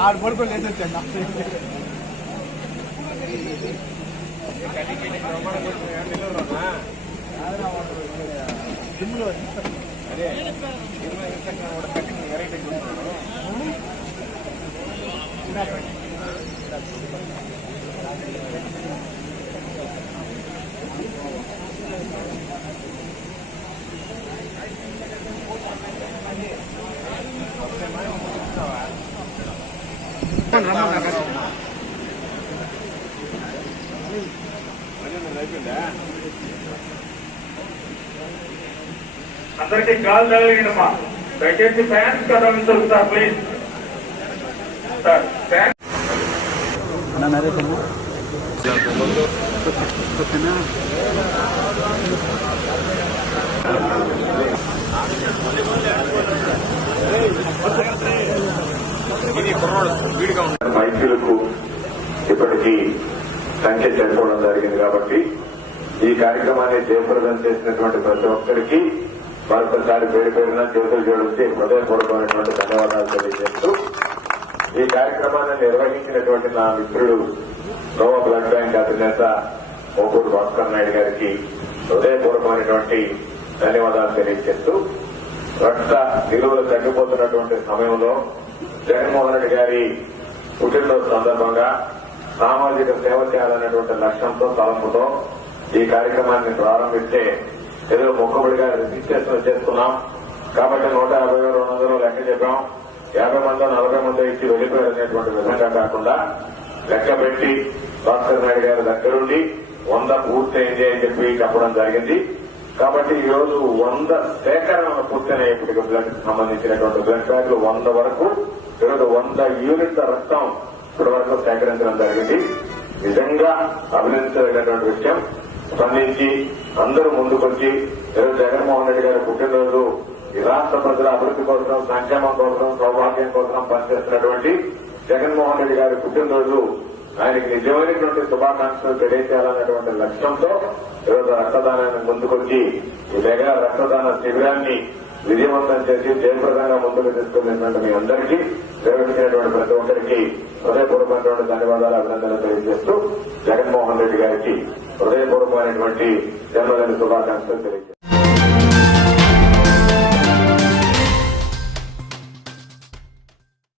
ఆరు పడుకో లేదు వచ్చాను వెంటనే ప్రెసిడెంట్ లేని కూడా పలుకు ఆరు పడుకొని లేచొచ్చాను అందరికీ కాల్ తగలిగిందమ్మా దయచేసి ఫ్యాన్స్ కదా సార్ ప్లీజ్. సార్ ఫ్యాన్స్ మైత్రులకు ఇప్పటికీ సంఖ్య చేరుకోవడం జరిగింది కాబట్టి ఈ కార్యక్రమాన్ని జయప్రదం చేసినటువంటి ప్రతి ఒక్కరికి మరొకసారి పేరు పేరున చేతులు జోడించి హృదయపూర్వకమైనటువంటి ధన్యవాదాలు తెలియజేస్తూ ఈ కార్యక్రమాన్ని నిర్వహించినటువంటి నా మిత్రుడు నోవా బ్లడ్ బ్యాంక్ అధినేత మోకూరు భాస్కర్ నాయుడు గారికి హృదయపూర్వకమైనటువంటి ధన్యవాదాలు తెలియజేస్తూ రక్త నిలువలు తగ్గిపోతున్నటువంటి సమయంలో జగన్మోహన్ రెడ్డి గారి పుట్టినరోజు సందర్భంగా సామాజిక సేవ చేయాలనేటువంటి లక్ష్యంతో తలంపుతో ఈ కార్యక్రమాన్ని ప్రారంభిస్తే ఏదో మొక్కబడిగా రిజిస్ట్రేషన్ చేసుకున్నాం కాబట్టి నూట యాభై వేల రెండు వందలు లెక్క చెప్పాం. యాభై మంది నలభై మంది ఇచ్చి వెళ్ళిపోయారు అనేటువంటి విధంగా కాకుండా లెక్క పెట్టి భాస్కర్ నాయుడు గారి దగ్గరుండి వంద పూర్తయింది అని చెప్పి చెప్పడం జరిగింది. కాబట్టి ఈ రోజు వంద సేకరణ పూర్తయినాయి ఇప్పటికి బ్లడ్ సంబంధించినటువంటి బ్లడ్ బ్యాంకులు వంద వరకు ఈరోజు వంద యూనిట్ల రక్తం ఇప్పటి వరకు సేకరించడం జరిగింది. నిజంగా అభినందించదగినటువంటి విషయం. స్పందించి అందరూ ముందుకొచ్చి ఈరోజు జగన్మోహన్ రెడ్డి గారి పుట్టినరోజు ఈ రాష్ట్ర ప్రజల అభివృద్ధి కోసం సంక్షేమం కోసం సౌభాగ్యం కోసం పనిచేస్తున్నటువంటి జగన్మోహన్ రెడ్డి గారి పుట్టినరోజు ఆయనకి నిజమైనటువంటి శుభాకాంక్షలు తెలియజేయాలనేటువంటి లక్ష్యంతో ఈరోజు రక్తదానానికి ముందుకొచ్చి ఈ దగ్గర రక్తదాన శిబిరాన్ని విజయవంతం చేసి జయప్రదంగా ముందుకు తీసుకున్నటువంటి మీ అందరికీ నిర్వహించినటువంటి ప్రతి ఒక్కరికి హృదయపూర్వకమైనటువంటి ధన్యవాదాలు అభినందనలు తెలియజేస్తూ జగన్మోహన్ రెడ్డి గారికి హృదయపూర్వకమైనటువంటి జన్మదిన శుభాకాంక్షలు తెలియజేస్తారు